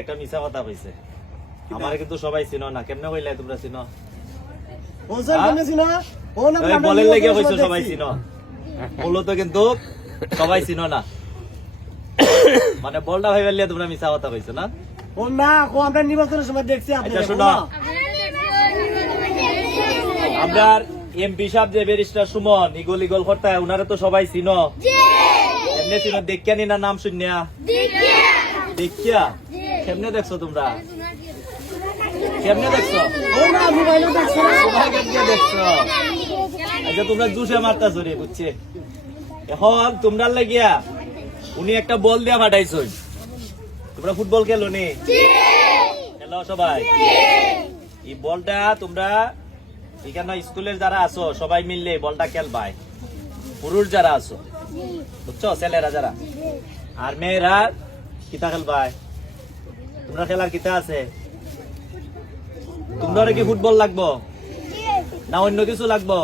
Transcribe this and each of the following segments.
একটা মিছা কথা কইছে আমার কিন্তু সবাই চিনো না কেমনে কইলে তোমরা চিনো বলের লেগে কইছো সবাই চিনো বলো তো কিন্তু সবাই চিনো না মানে বলটা ভাইবার লিয়ে তোমরা মিছা কথা কইছো না ও না আমরা নির্বাচনের সময় দেখছি আচ্ছা শুনো আমরা এমপি সাহেব যে ব্যারিস্টার সুমন ইগল ইগল করতে উনারে তো সবাই চিনো এমনি চিনো দেখিয়া নি না নাম শুনিয়া দেখিয়া কেমনে দেখছো তোমরা কেমনে দেখছো দেখছো আচ্ছা তোমরা জুসে মারতাছো রে বুঝছে এখন তোমরা লাগিয়া উনি একটা বল দিয়া ফাটাইছো তোমরা ফুটবল খেলো নি খেলো সবাই এই বলটা তোমরা এখানে স্কুলের যারা আছো সবাই মিললে বলটা খেলবাই পুরুষ যারা আছো বুঝছো ছেলেরা যারা আর মেয়েরা কিতা খেলবাই তোমরা খেলার কিতা আছে তোমরা কি ফুটবল লাগবো না অন্য কিছু লাগবো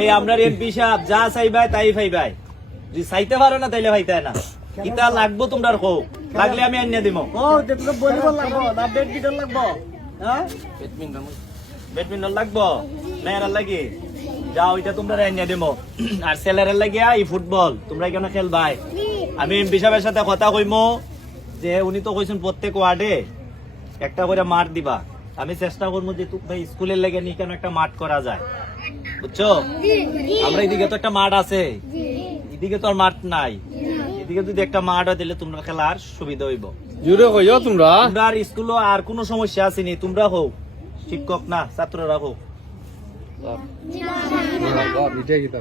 এই আমরা এমপি সাহেব যা চাইবাই তাই পাইবাই যদি চাইতে পারো না তাইলে পাইতে না কিতা লাগবো তোমরা হোক লাগলে আমি আনিয়ে দিব ব্যাডমিন্টন লাগবো মেয়েরা লাগে যাও এটা তোমরা আনিয়ে দিব আর ছেলেরা লাগিয়া এই ফুটবল তোমরা কেন খেলবাই আমি এমপি সাহেবের সাথে কথা কইমো যে উনি তো কইছেন প্রত্যেক ওয়ার্ডে একটা করে মাঠ দিবা আমি চেষ্টা করবো যে স্কুলের লেগে নিয়ে কেন একটা মাঠ করা যায় বুঝছো আমরা এদিকে তো একটা মাঠ আছে এদিকে তো আর মাঠ নাই এদিকে যদি একটা মাঠ হয় তাহলে তোমরা খেলার সুবিধা হইব তোমরা আর স্কুল আর কোনো সমস্যা আসেনি তোমরা হোক শিক্ষক না ছাত্ররা হোক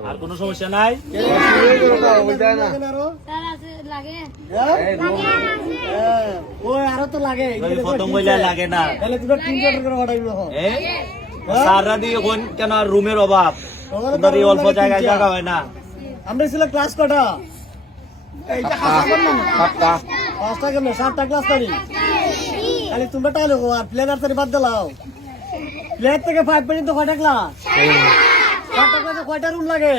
আর কোনো সমস্যা নাই প্রথম লাগে না সারা দিয়ে কেন রুমের অভাব অল্প জায়গায় জায়গা হয় না আমরা ছিল ক্লাস কটা 5টা কেন 7টা ক্লাস করি খালি তোমরা টাইলে আর প্লে নার্সারি বাদ দিলাও প্লেয়ার থেকে 5 পর্যন্ত কয়টা ক্লাস 7টা ক্লাসে কয়টা রুম লাগে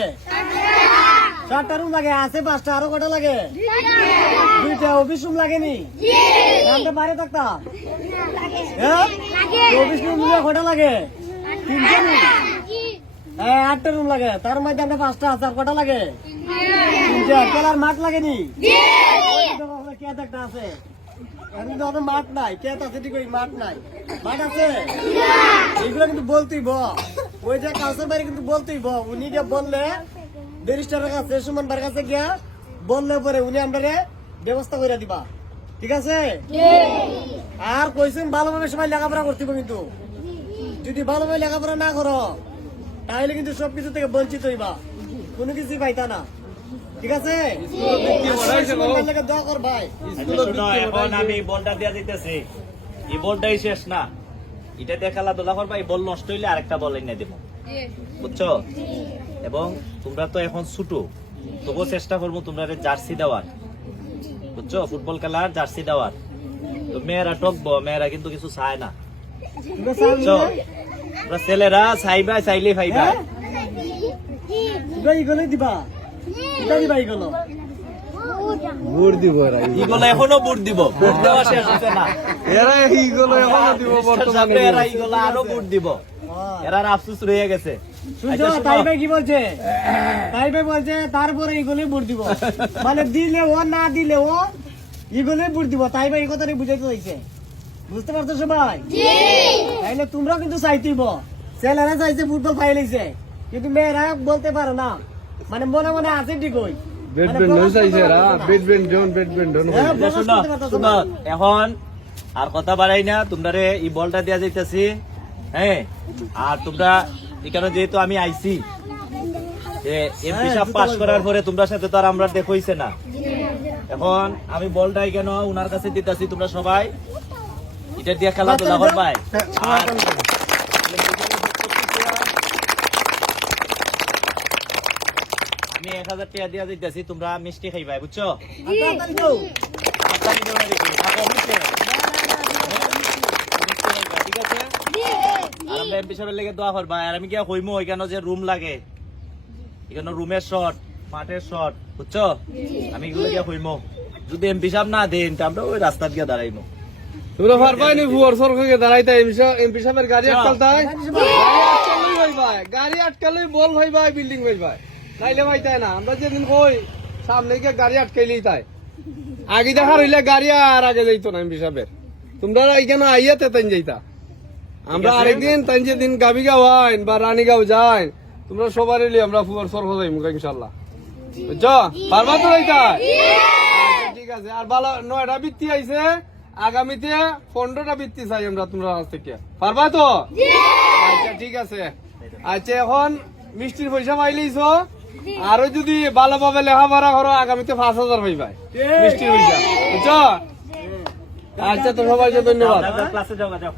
7টা রুম লাগে আছে 5টা আরো কয়টা লাগে 2টা অফিস রুম লাগেনি আমরা বাইরে থাকতাম হ্যাঁ অফিস রুম কয়টা লাগে 300 রুম 8টা রুম লাগে তার মধ্যে আমরা 5টা আছে আর কয়টা লাগে 3টা খেলার মাঠ লাগেনি কেত একটা আছে মাঠ নাই কেত আছে ঠিক ওই মাঠ নাই মাঠ আছে এগুলো কিন্তু বলতেই ওই যে কালচার বাড়ি কিন্তু বলতেই উনি যে বললে ব্যারিস্টারের কাছে সুমন ভাইয়ের কাছে গিয়া বললে পরে উনি আমরা ব্যবস্থা করে দিবা ঠিক আছে আর কইছেন ভালোভাবে সবাই লেখাপড়া করতে কিন্তু যদি ভালোভাবে লেখাপড়া না করো তাহলে কিন্তু সবকিছু থেকে বঞ্চিত হইবা কোনো কিছুই পাইতা না ঠিক আছে এখন আমি বলটা দিয়া দিতেছি এই বলটাই শেষ না এটা দিয়ে খেলাধুলা করবা এই বল নষ্ট হইলে আরেকটা বল এনে দেবো বুঝছো এবং তোমরা তো এখন ছুটো তবুও চেষ্টা করবো তোমরা জার্সি দেওয়ার বুঝছো ফুটবল খেলার জার্সি দেওয়ার তো মেয়েরা টকবো মেয়েরা কিন্তু কিছু চায় না বুঝছো তোমরা ছেলেরা চাইবা চাইলে পাইবা দিবা এখনো বুট দিব বুট দেওয়া শেষ হচ্ছে না আরো বুট দিব এরা আফসোস রয়ে গেছে তাই ভাই কি বলছে তাই ভাই বলছে তারপরে এগুলো বুট দিব মানে দিলে ও না দিলে ও এগুলো বুট দিব তাই ভাই এই কথাটাই বুঝাইতে চাইছে বুঝতে পারছো সবাই তাইলে তোমরাও কিন্তু চাইতেইব ছেলেরা চাইছে ফুটবল ফাইলেছে কিন্তু মেয়েরা বলতে পারো না মানে মনে মনে আছে ঠিকই এখন আর কথা বাড়াই না তোমরা এই বলটা দেওয়া যাইতেছি হ্যাঁ আর তোমরা এখানে যেহেতু আমি আইছি এমপি সাহেব পাস করার পরে তোমরা সাথে তো আর আমরা দেখইছে না এখন আমি বলটা কেন উনার কাছে দিতেছি তোমরা সবাই এটা দিয়ে খেলাধুলা করবাই আমি 1000 টাকা দিয়া দিতেছি তোমরা মিষ্টি খাইবাই বুঝছো ঠিক আছে আর আমরা এমপি সাহেবের লেগে দোয়া করবা আর আমি কি কইমু ওইখানে যে রুম লাগে এখানে রুমের শর্ট মাঠের শট বুঝছো আমি এগুলো গিয়া কইমো যদি এমপি সাহেব না দেন তা আমরা ওই রাস্তা গিয়া দাঁড়াইমো তোমরা পারবাই নি ভুয়ার সরকারকে দাঁড়াইতে এমপি সাহেবের গাড়ি আটকালতাই গাড়ি আটকালে বল ভাই ভাই বিল্ডিং ভাই ভাই নাইলে ভাই তাই না আমরা যেদিন কই সামনে গিয়ে গাড়ি আটকাইলেই তাই আগে দেখা রইলে গাড়ি আর আগে যাইতো না এমপি সাহেবের তোমরা এখানে আইয়াতে তাই যাইতা আমরা আরেকদিন তাই যেদিন গাবিগাঁও আইন বা রানীগাঁও যাই তোমরা সবাই এলে আমরা ফুয়ার সরকার যাইমু ইনশাল্লাহ বুঝছো পারবা তো রাইতা ঠিক আছে আর ভালো 9টা বৃত্তি আইছে আগামীতে 15টা বৃত্তি চাই আমরা তোমরা কাছ থেকে পারবা তো আচ্ছা ঠিক আছে আচ্ছা এখন মিষ্টির পয়সা পাইলেইছ আরো যদি ভালোভাবে লেখাপড়া করো আগামীতে 5000 পাইবা মিষ্টির পয়সা বুঝছো আচ্ছা তো সবাইকে ধন্যবাদ ক্লাসে যাও যাও